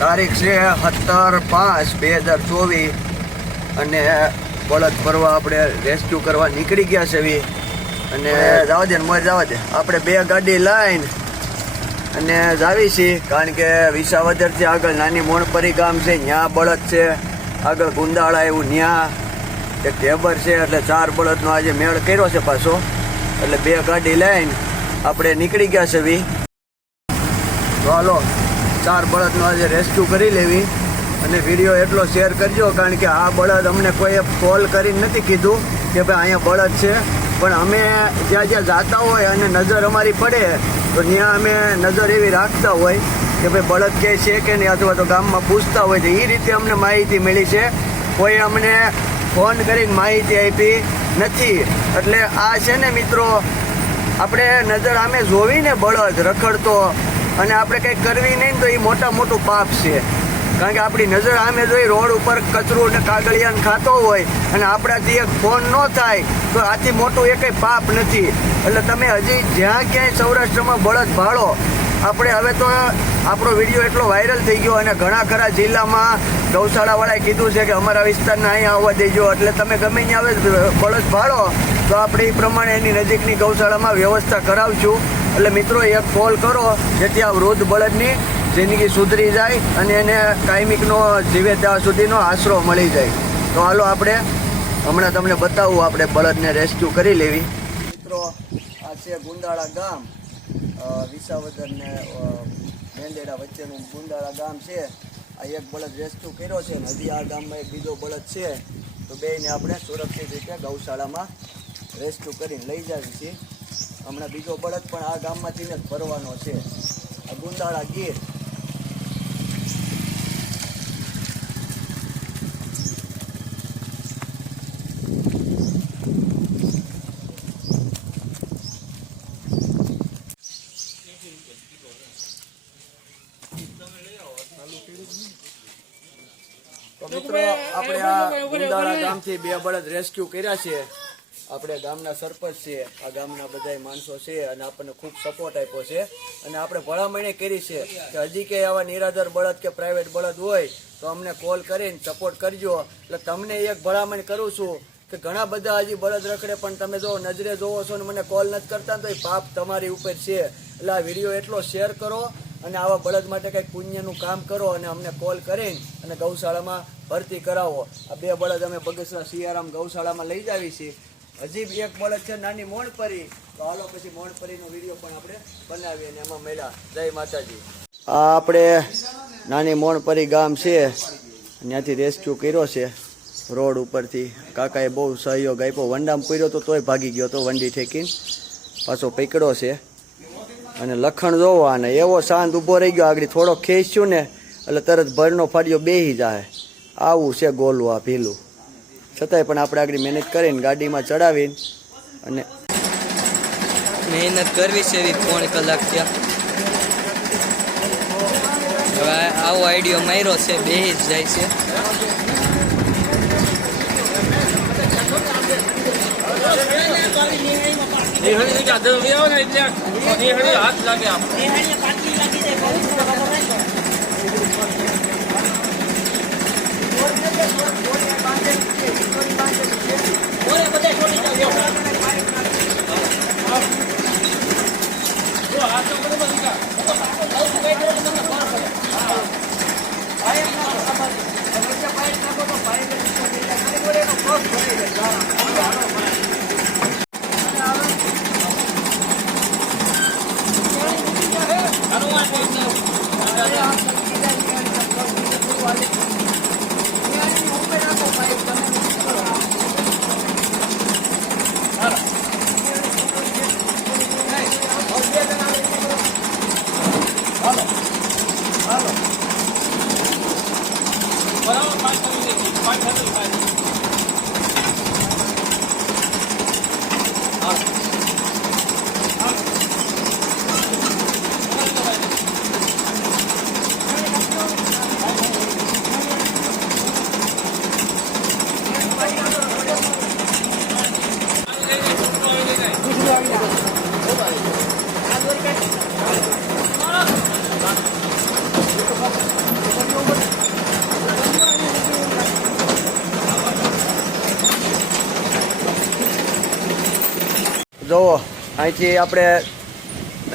તારીખ છે સત્તર પાંચ બે હજાર ચોવીસ. અને બળદ ફરવા આપણે રેસ્ક્યુ કરવા નીકળી ગયા છે અને જવા દે ને મોજ જવા દે. આપણે બે ગાડી લાઈન અને જાવી છીએ કારણ કે વિસાવદરથી આગળ નાની મોણપરી ગામ છે ત્યાં બળદ છે. આગળ ગુંદાળા એવું ત્યાં એક ઢેબર છે એટલે ચાર બળદનો આજે મેળ કર્યો છે પાછો. એટલે બે ગાડી લઈને આપણે નીકળી ગયા છે વી. હાલો. ચાર બળદનો આજે રેસ્ક્યુ કરી લેવી. અને વીડિયો એટલો શેર કરજો, કારણ કે આ બળદ અમને કોઈએ કોલ કરીને નથી કીધું કે ભાઈ અહીંયા બળદ છે. પણ અમે જ્યાં જ્યાં જાતા હોય અને નજર અમારી પડે, તો ત્યાં અમે નજર એવી રાખતા હોય કે ભાઈ બળદ ક્યાંય છે કે નહીં, અથવા તો ગામમાં પૂછતા હોય, તો એ રીતે અમને માહિતી મળી છે. કોઈ અમને ફોન કરીને માહિતી આપી નથી. એટલે આ છે ને મિત્રો, આપણે નજર આમે જોવીને બળદ રખડતો અને આપણે કંઈક કરવી નહીં તો એ મોટા મોટું પાપ છે. કારણ કે આપણી નજર આમે જોઈ રોડ ઉપર કચરું ને કાગળિયાને ખાતો હોય અને આપણાથી એક ફોન ન થાય, તો આથી મોટું એ કંઈ પાપ નથી. એટલે તમે હજી જ્યાં ક્યાંય સૌરાષ્ટ્રમાં બળદ ભાળો, આપણે હવે તો આપણો વીડિયો એટલો વાયરલ થઈ ગયો અને ઘણા ખરા જિલ્લામાં ગૌશાળાવાળાએ કીધું છે કે અમારા વિસ્તારના અહીંયા આવવા દેજો, એટલે તમે ગમે ત્યાં આવે બળદ ભાળો, તો આપણે એ પ્રમાણે એની નજીકની ગૌશાળામાં વ્યવસ્થા કરાવશું. એટલે મિત્રો, એક કોલ કરો, જેથી આ વૃદ્ધ બળદની જિંદગી સુધરી જાય અને એને કાયમિકનો જીવે ત્યાં સુધીનો આશરો મળી જાય. તો હાલો આપણે હમણાં તમને બતાવું, આપણે બળદને રેસ્ક્યુ કરી લેવી. મિત્રો, આ છે ગુંદાળા ગામ. વિસાવદર ને મેંદેડા વચ્ચેનું ગુંદાળા ગામ છે. આ એક બળદ રેસ્ક્યુ કર્યો છે ને હજી આ ગામમાં એક બીજો બળદ છે. તો બેને આપણે સુરક્ષિત રીતે ગૌશાળામાં રેસ્ક્યુ કરીને લઈ જાવી છીએ હમણાં બીજો બળદ પણ આ ગામમાંથી જ ભરવાનો છે. આ ગુંદાળા ગીર. તો મિત્રો, આપણે આ ગુંદાળા ગામથી બે બળદ રેસ્ક્યુ કર્યા છે. આપણે ગામના સરપંચ છે આ ગામના બધા માણસો છે અને આપણને ખૂબ સપોર્ટ આપ્યો છે. અને આપણે ભલામણે કરી છે કે હજી કે આવા નિરાધાર બળદ કે પ્રાઇવેટ બળદ હોય, તો અમને કોલ કરીને સપોર્ટ કરજો. એટલે તમને એક ભલામણ કરું છું કે ઘણા બધા હજી બળદ રખડે, પણ તમે જો નજરે જોવો છો ને મને કોલ નથી કરતા, તો એ પાપ તમારી ઉપર છે. એટલે આ વીડિયો એટલો શેર કરો અને આવા બળદ માટે કંઈક પુણ્યનું કામ કરો અને અમને કોલ કરીને અને ગૌશાળામાં ભરતી કરાવો. આ બે બળદ અમે બગસરા સિયારામ ગૌશાળામાં લઈ જાવી છીએ. હજી એક બળદ છે નાની મોણપરી. તો હાલો પછી મોણપરીનો વીડિયો પણ આપણે બનાવીએ અને એમાં મેળા જય માતાજી. આ આપણે નાની મોણપરી ગામ છે. ત્યાંથી રેસ્ક્યુ કર્યો છે. રોડ ઉપરથી કાકાએ બહુ સહયોગ આપ્યો. વંડામાં પૂર્યો તો તોય ભાગી ગયો તો વંડી ઠેકીને. પાછો પકડ્યો છે. અને લખણ જોવો અને એવો શાંત ઊભો રહી ગયો. આગળ થોડો ખેંચ્યું ને, એટલે તરત ભરનો ફાડ્યો બેહી જાય. આવું છે ગોલું આ ભીલું. છતાંય પણ આપણે આગળ મહેનત કરીને ગાડીમાં ચડાવીને અને મહેનત કરવી છે એવી પોણ કલાક ત્યાં હવે આવો આઈડિયો માર્યો છે બે જ જાય છે. હાથ લાગે આપ બરાબર જુઓ, અહીંથી આપણે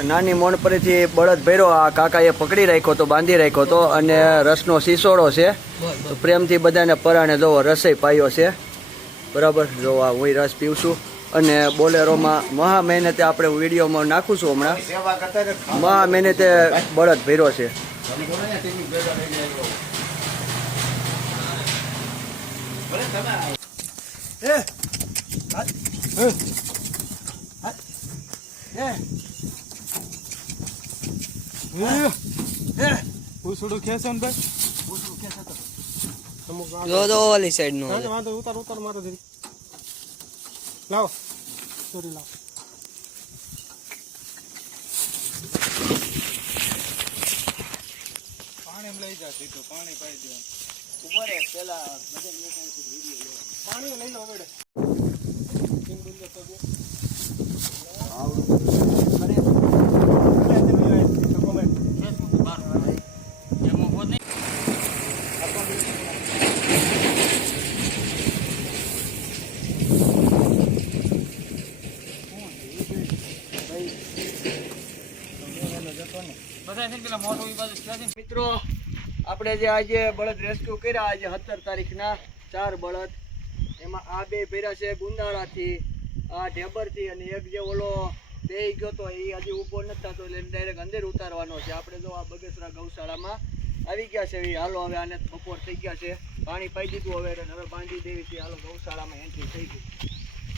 નાની મોણ પરથી બળદ ભર્યો. આ કાકાએ પકડી રાખ્યો તો, બાંધી રાખ્યો તો, અને રસનો સીસોડો છે. તો પ્રેમથી બધાને પરાણે જોવો રસોઈ પાયો છે. બરાબર? જો આ હું રસ પીવું છું. અને બોલેરોમાં મહા મહેનતે આપણે વિડીયોમાં નાખું છું હમણાં. મહા મહેનતે બળદ ભર્યો છે. ઉસડું ખેંચે ને ભાઈ? જો તો ઓલી સાઈડનું વાંધો ઉતાર ઉતાર મારો ધીરે લાવો. સોરી લાવો. પાણી લઈ જા સીધું પાણી પાઈ દેવાનું પાણી લઈ લો બેડે મિત્રો, આપણે જે આજે બળદ રેસ્ક્યુ કર્યા, આજે સત્તર તારીખના ચાર બળદ. એમાં આ બે ભર્યા છે ગુંદાળાથી, આ ઢેબરથી અને એક જે ઓલો બે ગયો તો એ હજી ઊભો નથી થતો એટલે ડાયરેક્ટ અંદર ઉતારવાનો છે. આપણે જો આ બગસરા ગૌશાળામાં આવી ગયા છે હાલો હવે આને બપોર થઈ ગયા છે. પાણી પાઈ દીધું હવે હવે બાંધી દેવી છે. હાલો ગૌશાળામાં એન્ટ્રી થઈ ગઈ.